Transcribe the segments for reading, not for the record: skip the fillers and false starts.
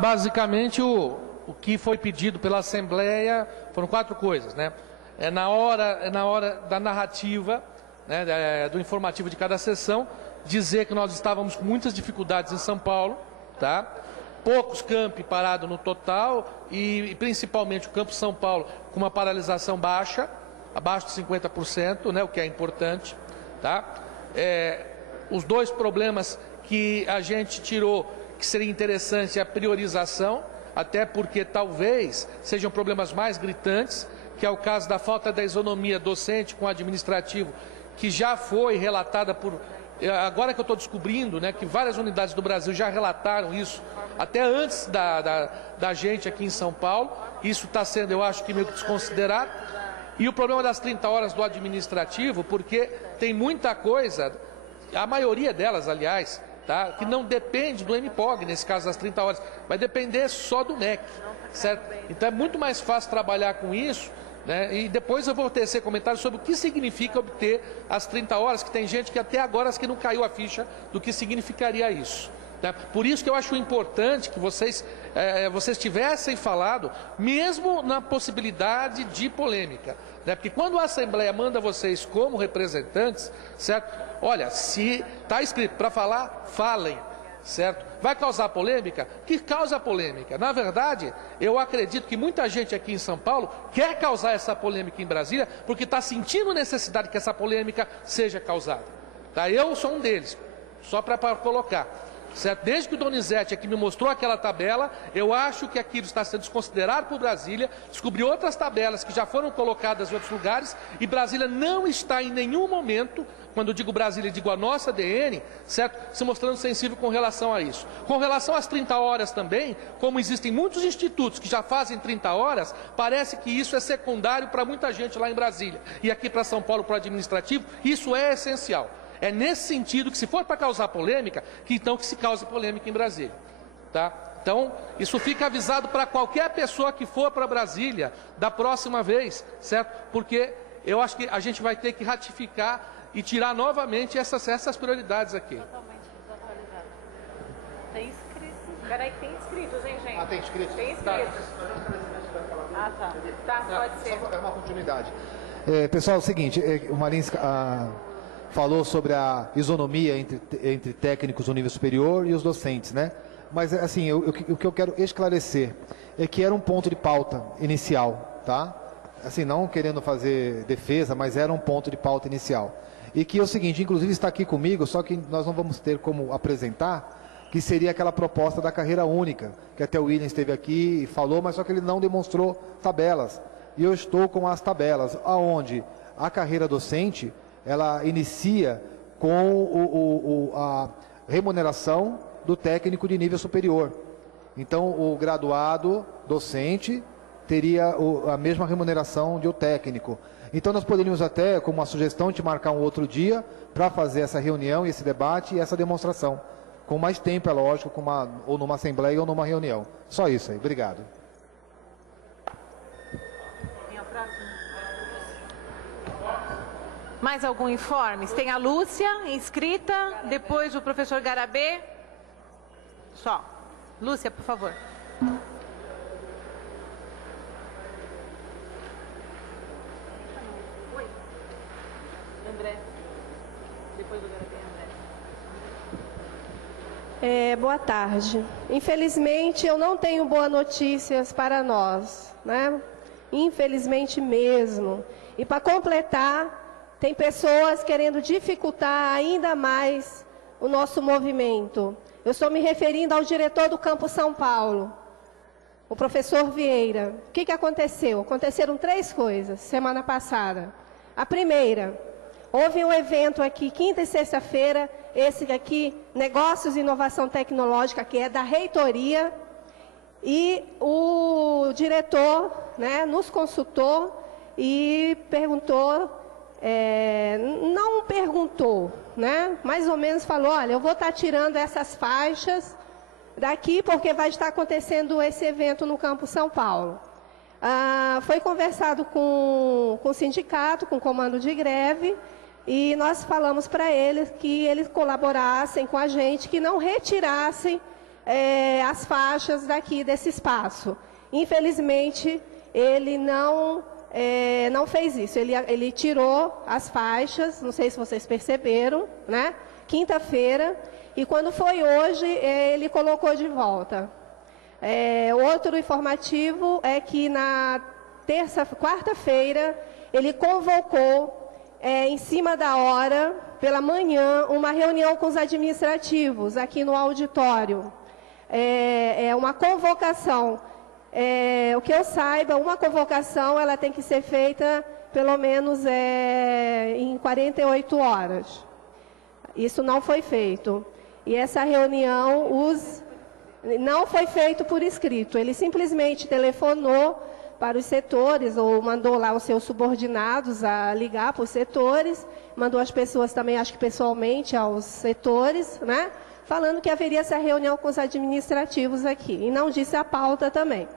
Basicamente, o que foi pedido pela Assembleia foram 4 coisas, né? Na hora da narrativa, né, do informativo de cada sessão, dizer que nós estávamos com muitas dificuldades em São Paulo, tá? Poucos campi parados no total e principalmente o campo São Paulo com uma paralisação baixa, abaixo de 50%, né, o que é importante, tá? Os 2 problemas que a gente tirou, que seria interessante, a priorização, até porque talvez sejam problemas mais gritantes, que é o caso da falta da isonomia docente com administrativo, que já foi relatada por... Agora que eu estou descobrindo, né, que várias unidades do Brasil já relataram isso, até antes da gente aqui em São Paulo. Isso está sendo, eu acho, que meio que desconsiderado. E o problema das 30 horas do administrativo, porque tem muita coisa, a maioria delas, aliás, tá, que não depende do MPOG, nesse caso das 30 horas, vai depender só do MEC, certo? Então é muito mais fácil trabalhar com isso, né? E depois eu vou tecer comentários sobre o que significa obter as 30 horas, que tem gente que até agora que não caiu a ficha do que significaria isso. Por isso que eu acho importante que vocês tivessem falado, mesmo na possibilidade de polêmica, né? Porque quando a Assembleia manda vocês como representantes, certo? Olha, se está escrito para falar, falem, certo? Vai causar polêmica? Que causa polêmica? Na verdade, eu acredito que muita gente aqui em São Paulo quer causar essa polêmica em Brasília, porque está sentindo necessidade que essa polêmica seja causada. Tá? Eu sou um deles, só para colocar. Certo? Desde que o Donizete aqui me mostrou aquela tabela, eu acho que aquilo está sendo desconsiderado por Brasília, descobri outras tabelas que já foram colocadas em outros lugares, e Brasília não está em nenhum momento, quando eu digo Brasília, digo a nossa DN, certo? Se mostrando sensível com relação a isso. Com relação às 30 horas também, como existem muitos institutos que já fazem 30 horas, parece que isso é secundário para muita gente lá em Brasília. E aqui para São Paulo, para o administrativo, isso é essencial. É nesse sentido que, se for para causar polêmica, que se cause polêmica em Brasília. Tá? Então, isso fica avisado para qualquer pessoa que for para Brasília da próxima vez, certo? Porque eu acho que a gente vai ter que ratificar e tirar novamente essas prioridades aqui. Totalmente desatualizado. Tem inscritos. Peraí, tem inscritos, hein, gente? Tem inscritos? Tem inscritos. Tá. Tá, pode ser. É uma continuidade. Pessoal, é o seguinte, o Marins falou sobre a isonomia entre técnicos do nível superior e os docentes, né? Mas, assim, o que eu quero esclarecer é que era um ponto de pauta inicial, tá? Assim, não querendo fazer defesa, mas era um ponto de pauta inicial. E que é o seguinte, inclusive está aqui comigo, só que nós não vamos ter como apresentar, que seria aquela proposta da carreira única, que até o William esteve aqui e falou, mas só que ele não demonstrou tabelas. E eu estou com as tabelas, aonde a carreira docente, ela inicia com a remuneração do técnico de nível superior. Então, o graduado docente teria a mesma remuneração de o técnico. Então, nós poderíamos até, como uma sugestão, te marcar um outro dia para fazer essa reunião, esse debate e essa demonstração. Com mais tempo, é lógico, ou numa assembleia ou numa reunião. Só isso aí. Obrigado. Mais algum informe? Tem a Lúcia, inscrita, depois o professor Garabê. Só. Lúcia, por favor. Oi. André. Depois do Garabê, André. Boa tarde. Infelizmente, eu não tenho boas notícias para nós, né? Infelizmente mesmo. E para completar, tem pessoas querendo dificultar ainda mais o nosso movimento. Eu estou me referindo ao diretor do Campo São Paulo, o professor Vieira. O que aconteceu? Aconteceram 3 coisas semana passada. A primeira, houve um evento aqui, quinta e sexta-feira, esse aqui, Negócios e Inovação Tecnológica, que é da reitoria, e o diretor, né, nos consultou e perguntou... não perguntou, né? Mais ou menos falou, olha, eu vou estar tirando essas faixas daqui porque vai estar acontecendo esse evento no Campo São Paulo. Foi conversado com o sindicato, com o comando de greve, e nós falamos para eles que eles colaborassem com a gente, que não retirassem as faixas daqui desse espaço. Infelizmente, ele não fez isso. Ele tirou as faixas, não sei se vocês perceberam, né? Quinta-feira, e quando foi hoje, ele colocou de volta. Outro informativo é que na quarta-feira, ele convocou, em cima da hora, pela manhã, uma reunião com os administrativos, aqui no auditório. Uma convocação. O que eu saiba, uma convocação ela tem que ser feita, pelo menos, em 48 horas. Isso não foi feito. E essa reunião não foi feito por escrito. Ele simplesmente telefonou para os setores, ou mandou lá os seus subordinados a ligar para os setores, mandou as pessoas também, acho que pessoalmente, aos setores, né? Falando que haveria essa reunião com os administrativos aqui. E não disse a pauta também.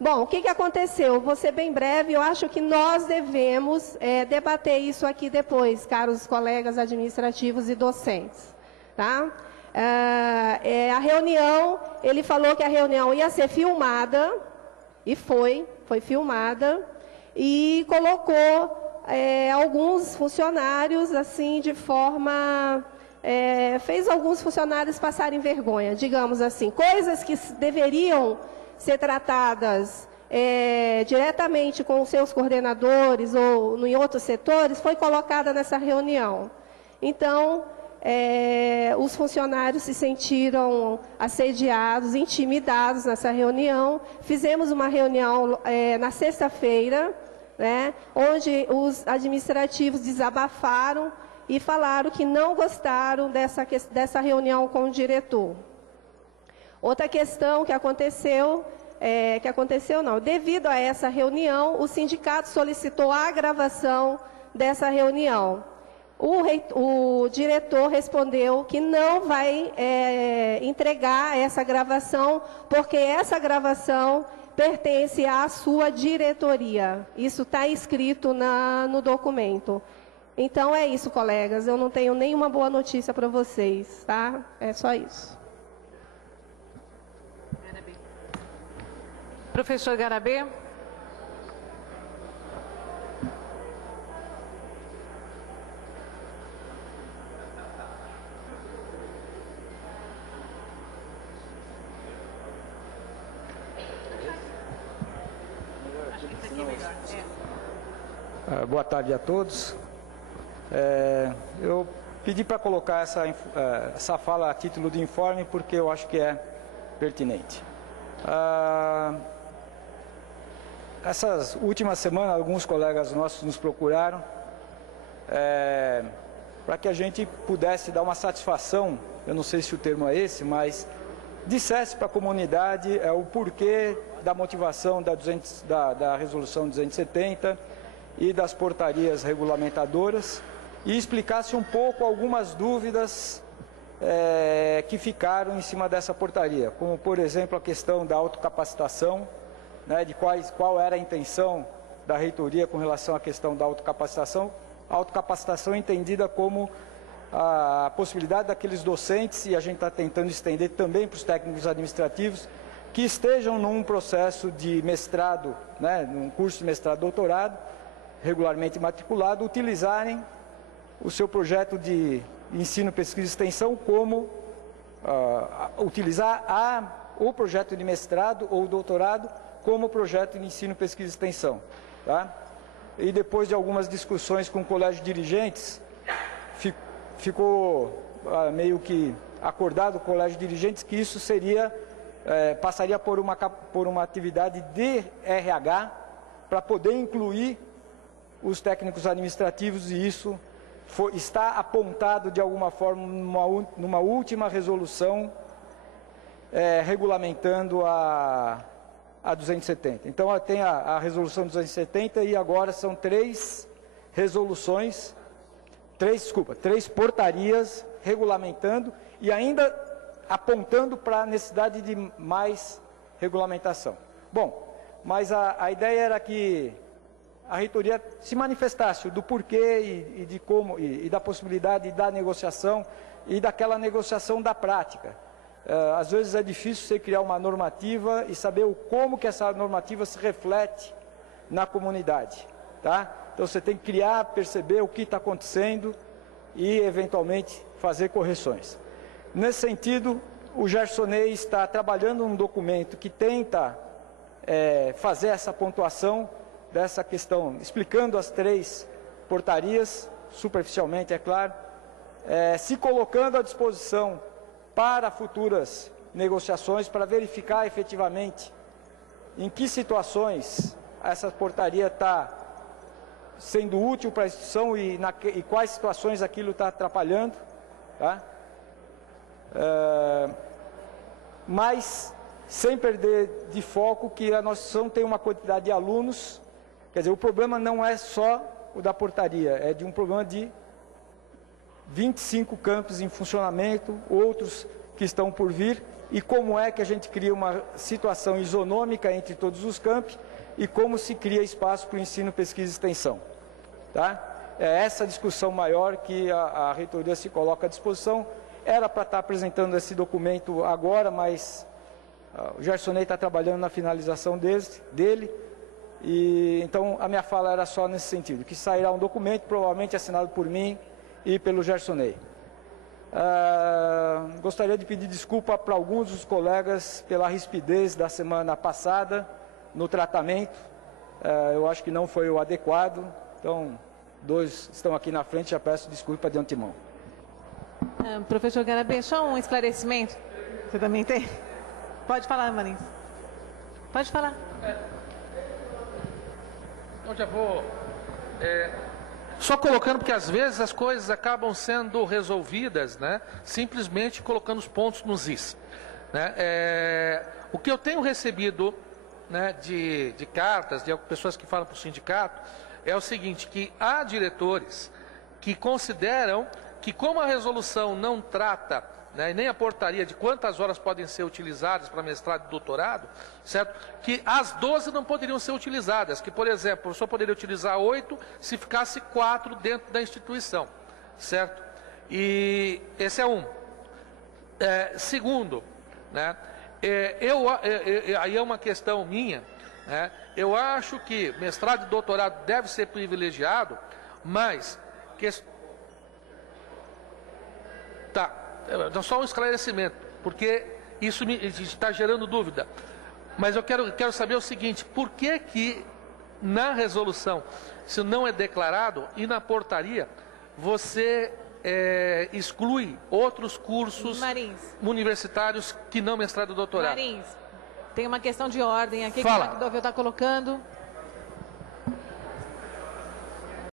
Bom, o que aconteceu? Vou ser bem breve, eu acho que nós devemos debater isso aqui depois, caros colegas administrativos e docentes. Tá? A reunião, ele falou que a reunião ia ser filmada, e foi filmada, e colocou alguns funcionários, assim, de forma... fez alguns funcionários passarem vergonha, digamos assim. Coisas que deveriam ser tratadas diretamente com os seus coordenadores ou em outros setores, foi colocada nessa reunião. Então, os funcionários se sentiram assediados, intimidados nessa reunião. Fizemos uma reunião na sexta-feira, né, onde os administrativos desabafaram e falaram que não gostaram dessa reunião com o diretor. Outra questão que aconteceu, devido a essa reunião, o sindicato solicitou a gravação dessa reunião. O diretor respondeu que não vai entregar essa gravação, porque essa gravação pertence à sua diretoria. Isso está escrito no documento. Então, é isso, colegas. Eu não tenho nenhuma boa notícia para vocês, tá? É só isso. Professor Garabê. Boa tarde a todos. Eu pedi para colocar essa fala a título de informe porque eu acho que é pertinente. Essas últimas semanas, alguns colegas nossos nos procuraram para que a gente pudesse dar uma satisfação, eu não sei se o termo é esse, mas dissesse para a comunidade o porquê da motivação da resolução 270 e das portarias regulamentadoras e explicasse um pouco algumas dúvidas que ficaram em cima dessa portaria, como, por exemplo, a questão da autocapacitação, né, de qual era a intenção da reitoria com relação à questão da autocapacitação. A autocapacitação entendida como a possibilidade daqueles docentes, e a gente está tentando estender também para os técnicos administrativos, que estejam num processo de mestrado, né, num curso de mestrado-doutorado, regularmente matriculado, utilizarem o seu projeto de ensino, pesquisa e extensão como utilizar o projeto de mestrado ou doutorado como projeto de ensino, pesquisa e extensão. Tá? E depois de algumas discussões com o colégio de dirigentes, ficou meio que acordado com o colégio de dirigentes que isso passaria por uma atividade de RH para poder incluir os técnicos administrativos, e isso está apontado de alguma forma numa última resolução regulamentando a 270. Então, tem a resolução 270 e agora são três portarias regulamentando e ainda apontando para a necessidade de mais regulamentação. Bom, mas a ideia era que a reitoria se manifestasse do porquê e de como, e da possibilidade da negociação e daquela negociação da prática. às vezes é difícil você criar uma normativa e saber como que essa normativa se reflete na comunidade, tá? Então você tem que criar, perceber o que está acontecendo e eventualmente fazer correções. Nesse sentido, o Gersonei está trabalhando num documento que tenta fazer essa pontuação dessa questão, explicando as 3 portarias, superficialmente, é claro, se colocando à disposição para futuras negociações, para verificar efetivamente em que situações essa portaria está sendo útil para a instituição e quais situações aquilo está atrapalhando, tá? Mas sem perder de foco que a nossa instituição tem uma quantidade de alunos, quer dizer, o problema não é só o da portaria, é de um problema de 25 campos em funcionamento, outros que estão por vir, e como é que a gente cria uma situação isonômica entre todos os campos e como se cria espaço para o ensino, pesquisa e extensão. Tá? É essa discussão maior que a reitoria se coloca à disposição. Era para estar apresentando esse documento agora, mas o Gersonei está trabalhando na finalização dele, e então a minha fala era só nesse sentido, que sairá um documento, provavelmente assinado por mim e pelo Gersonei. Gostaria de pedir desculpa para alguns dos colegas pela rispidez da semana passada no tratamento. Eu acho que não foi o adequado, então 2 estão aqui na frente, já peço desculpa de antemão. Professor Garabé, só um esclarecimento. Você também tem? Pode falar, Marins. Pode falar. Eu já vou... só colocando, porque às vezes as coisas acabam sendo resolvidas, né, simplesmente colocando os pontos nos is. Né? O que eu tenho recebido, né, de cartas, de pessoas que falam para o sindicato, é o seguinte, que há diretores que consideram que como a resolução não trata, né, e nem a portaria de quantas horas podem ser utilizadas para mestrado e doutorado, certo? Que as 12 não poderiam ser utilizadas, que, por exemplo, o professor poderia utilizar 8 se ficasse 4 dentro da instituição, certo? E esse é um. Segundo, né, aí é uma questão minha, né, eu acho que mestrado e doutorado deve ser privilegiado, mas... Tá, só um esclarecimento, porque isso está gerando dúvida. Mas eu quero saber o seguinte, por que na resolução, se não é declarado, e na portaria, você exclui outros cursos universitários que não mestrado e doutorado? Marins, tem uma questão de ordem aqui. Fala. Que o Dovil está colocando.